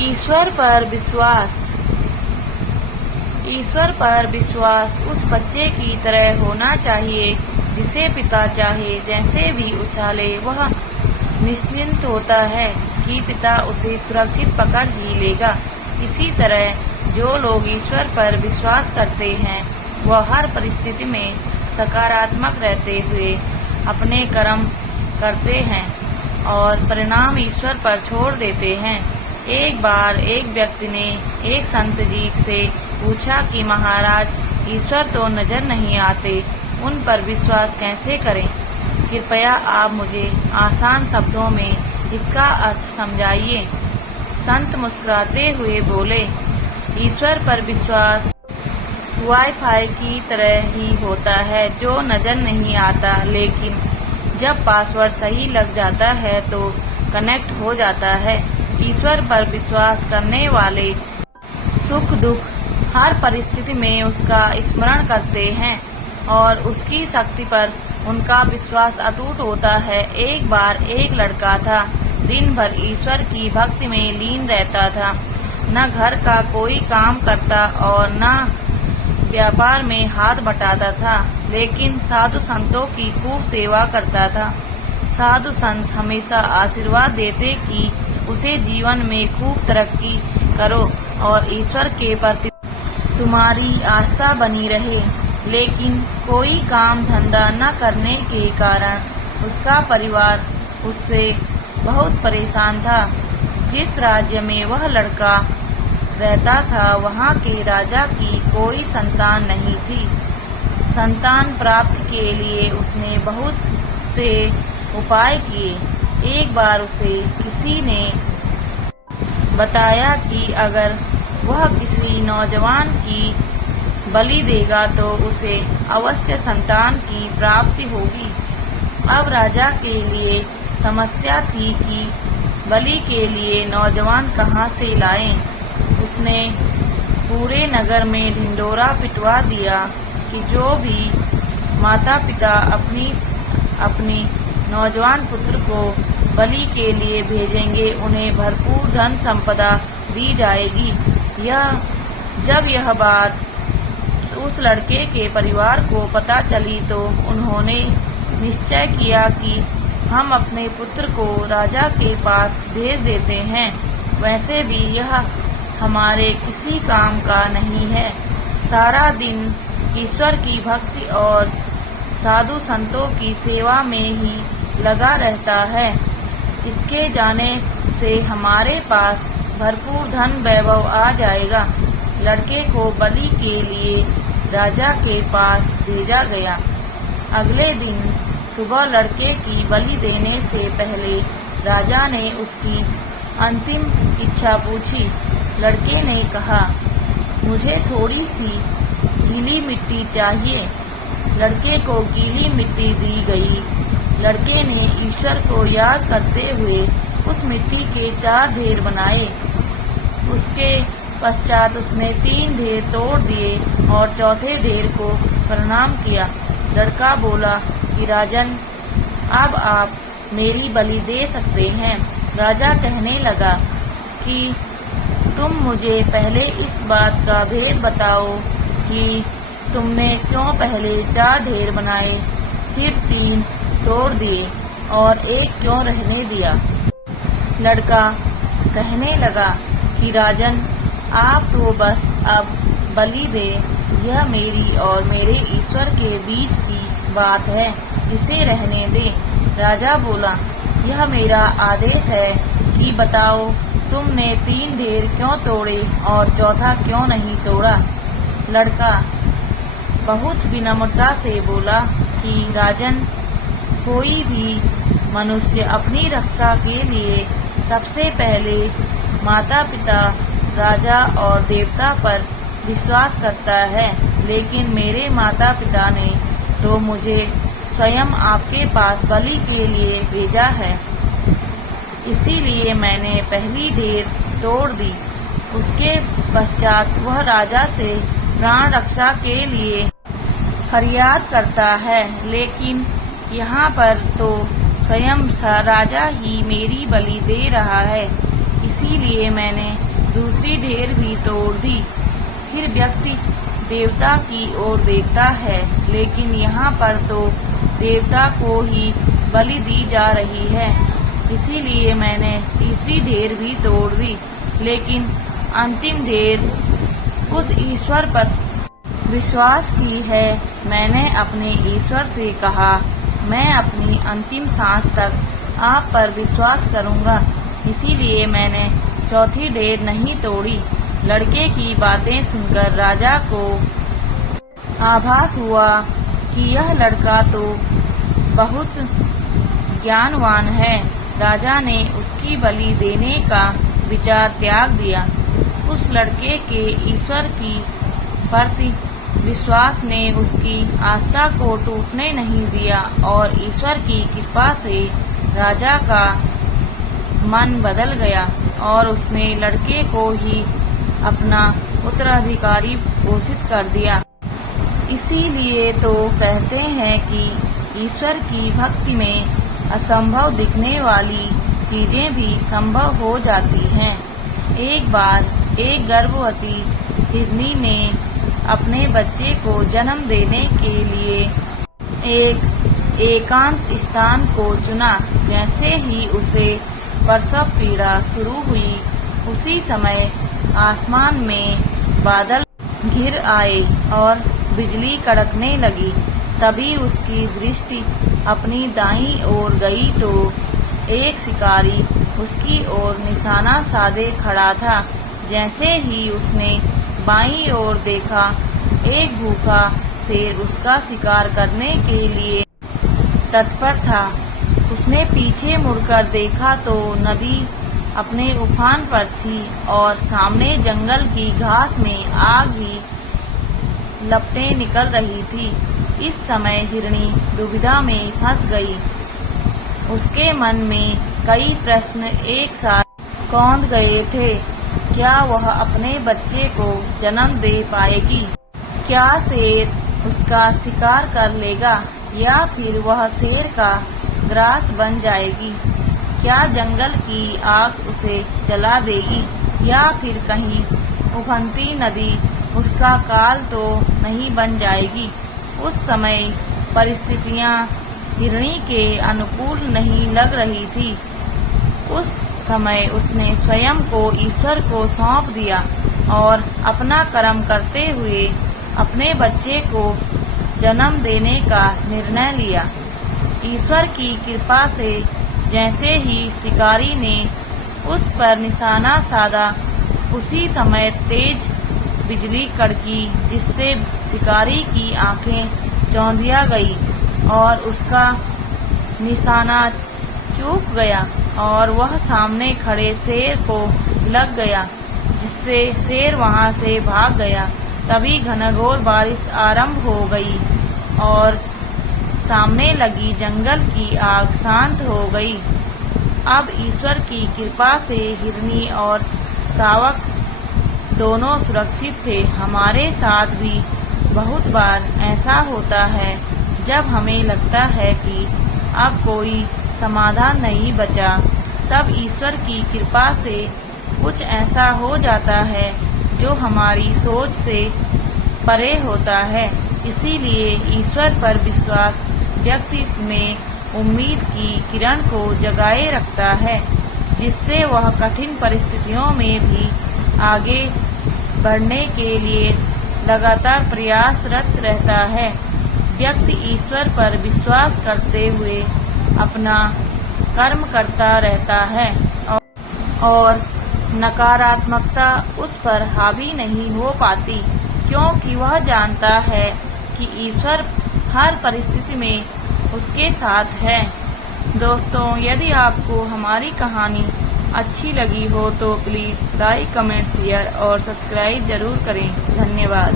ईश्वर पर विश्वास। ईश्वर पर विश्वास उस बच्चे की तरह होना चाहिए जिसे पिता चाहे जैसे भी उछाले वह निश्चिंत होता है कि पिता उसे सुरक्षित पकड़ ही लेगा। इसी तरह जो लोग ईश्वर पर विश्वास करते हैं वह हर परिस्थिति में सकारात्मक रहते हुए अपने कर्म करते हैं और परिणाम ईश्वर पर छोड़ देते हैं। एक बार एक व्यक्ति ने एक संत जी से पूछा कि महाराज, ईश्वर तो नजर नहीं आते, उन पर विश्वास कैसे करें? कृपया आप मुझे आसान शब्दों में इसका अर्थ समझाइए। संत मुस्कुराते हुए बोले, ईश्वर पर विश्वास वाईफाई की तरह ही होता है जो नजर नहीं आता, लेकिन जब पासवर्ड सही लग जाता है तो कनेक्ट हो जाता है। ईश्वर पर विश्वास करने वाले सुख दुख हर परिस्थिति में उसका स्मरण करते हैं और उसकी शक्ति पर उनका विश्वास अटूट होता है। एक बार एक लड़का था, दिन भर ईश्वर की भक्ति में लीन रहता था, न घर का कोई काम करता और न व्यापार में हाथ बटाता था, लेकिन साधु संतों की खूब सेवा करता था। साधु संत हमेशा आशीर्वाद देते कि उसे जीवन में खूब तरक्की करो और ईश्वर के प्रति तुम्हारी आस्था बनी रहे। लेकिन कोई काम धंधा न करने के कारण उसका परिवार उससे बहुत परेशान था। जिस राज्य में वह लड़का रहता था वहाँ के राजा की कोई संतान नहीं थी। संतान प्राप्ति के लिए उसने बहुत से उपाय किए। एक बार उसे किसी ने बताया कि अगर वह किसी नौजवान की बलि देगा तो उसे अवश्य संतान की प्राप्ति होगी। अब राजा के लिए समस्या थी कि बलि के लिए नौजवान कहाँ से लाएं। उसने पूरे नगर में ढिंढोरा पिटवा दिया कि जो भी माता पिता अपनी नौजवान पुत्र को बलि के लिए भेजेंगे उन्हें भरपूर धन संपदा दी जाएगी। जब यह बात उस लड़के के परिवार को पता चली तो उन्होंने निश्चय किया कि हम अपने पुत्र को राजा के पास भेज देते हैं। वैसे भी यह हमारे किसी काम का नहीं है। सारा दिन ईश्वर की भक्ति और साधु संतों की सेवा में ही लगा रहता है। इसके जाने से हमारे पास भरपूर धन वैभव आ जाएगा। लड़के को बलि के लिए राजा के पास भेजा गया। अगले दिन सुबह लड़के की बलि देने से पहले राजा ने उसकी अंतिम इच्छा पूछी। लड़के ने कहा, मुझे थोड़ी सी गीली मिट्टी चाहिए। लड़के को गीली मिट्टी दी गई। लड़के ने ईश्वर को याद करते हुए उस मिट्टी के 4 ढेर बनाए। उसके पश्चात उसने 3 ढेर तोड़ दिए और चौथे ढेर को प्रणाम किया। लड़का बोला कि राजन, अब आप मेरी बलि दे सकते हैं। राजा कहने लगा कि तुम मुझे पहले इस बात का भेद बताओ कि तुमने क्यों पहले 4 ढेर बनाए, फिर 3 तोड़ दिए और 1 क्यों रहने दिया। लड़का कहने लगा कि राजन, आप तो बस अब बलि दे, यह मेरी और मेरे ईश्वर के बीच की बात है, इसे रहने दे। राजा बोला, यह मेरा आदेश है कि बताओ तुमने 3 ढेर क्यों तोड़े और चौथा क्यों नहीं तोड़ा। लड़का बहुत विनम्रता से बोला कि राजन, कोई भी मनुष्य अपनी रक्षा के लिए सबसे पहले माता पिता, राजा और देवता पर विश्वास करता है, लेकिन मेरे माता पिता ने तो मुझे स्वयं आपके पास बलि के लिए भेजा है, इसीलिए मैंने पहली ढेर तोड़ दी। उसके पश्चात वह राजा से प्राण रक्षा के लिए फरियाद करता है, लेकिन यहाँ पर तो स्वयं राजा ही मेरी बलि दे रहा है, इसीलिए मैंने दूसरी ढेर भी तोड़ दी। फिर व्यक्ति देवता की ओर देखता है, लेकिन यहाँ पर तो देवता को ही बलि दी जा रही है। इसीलिए मैंने तीसरी ढेर भी तोड़ दी, लेकिन अंतिम ढेर उस ईश्वर पर विश्वास की है। मैंने अपने ईश्वर से कहा, मैं अपनी अंतिम सांस तक आप पर विश्वास करूंगा, इसीलिए मैंने चौथी ढेर नहीं तोड़ी। लड़के की बातें सुनकर राजा को आभास हुआ कि यह लड़का तो बहुत ज्ञानवान है। राजा ने उसकी बलि देने का विचार त्याग दिया। उस लड़के के ईश्वर की प्रति विश्वास ने उसकी आस्था को टूटने नहीं दिया और ईश्वर की कृपा से राजा का मन बदल गया और उसने लड़के को ही अपना उत्तराधिकारी घोषित कर दिया। इसीलिए तो कहते हैं कि ईश्वर की भक्ति में असंभव दिखने वाली चीजें भी संभव हो जाती हैं। एक बार एक गर्भवती हिरनी ने अपने बच्चे को जन्म देने के लिए एक एकांत स्थान को चुना। जैसे ही उसे प्रसव पीड़ा शुरू हुई, उसी समय आसमान में बादल घिर आए और बिजली कड़कने लगी। तभी उसकी दृष्टि अपनी दाईं ओर गई तो एक शिकारी उसकी ओर निशाना साधे खड़ा था। जैसे ही उसने बाईं ओर देखा, एक भूखा शेर उसका शिकार करने के लिए तत्पर था। उसने पीछे मुड़कर देखा तो नदी अपने उफान पर थी और सामने जंगल की घास में आग ही लपटें निकल रही थी। इस समय हिरनी दुविधा में फंस गई। उसके मन में कई प्रश्न एक साथ कौंध गए थे। क्या वह अपने बच्चे को जन्म दे पाएगी? क्या शेर उसका शिकार कर लेगा या फिर वह शेर का ग्रास बन जाएगी? क्या जंगल की आग उसे जला देगी या फिर कहीं उफनती नदी उसका काल तो नहीं बन जाएगी? उस समय परिस्थितियां हिरणी के अनुकूल नहीं लग रही थी। उस समय उसने स्वयं को ईश्वर को सौंप दिया और अपना कर्म करते हुए अपने बच्चे को जन्म देने का निर्णय लिया। ईश्वर की कृपा से जैसे ही शिकारी ने उस पर निशाना साधा, उसी समय तेज बिजली कड़की, जिससे शिकारी की आंखें चौंधिया गई और उसका निशाना चूक गया और वह सामने खड़े शेर को लग गया, जिससे शेर वहां से भाग गया। तभी घनघोर बारिश आरंभ हो गई और सामने लगी जंगल की आग शांत हो गई। अब ईश्वर की कृपा से हिरनी और शावक दोनों सुरक्षित थे। हमारे साथ भी बहुत बार ऐसा होता है, जब हमें लगता है कि अब कोई समाधान नहीं बचा, तब ईश्वर की कृपा से कुछ ऐसा हो जाता है जो हमारी सोच से परे होता है। इसीलिए ईश्वर पर विश्वास व्यक्ति में उम्मीद की किरण को जगाए रखता है, जिससे वह कठिन परिस्थितियों में भी आगे बढ़ने के लिए लगातार प्रयासरत रहता है। व्यक्ति ईश्वर पर विश्वास करते हुए अपना कर्म करता रहता है और नकारात्मकता उस पर हावी नहीं हो पाती, क्योंकि वह जानता है कि ईश्वर हर परिस्थिति में उसके साथ है। दोस्तों, यदि आपको हमारी कहानी अच्छी लगी हो तो प्लीज़ लाइक, कमेंट, शेयर और सब्सक्राइब जरूर करें। धन्यवाद।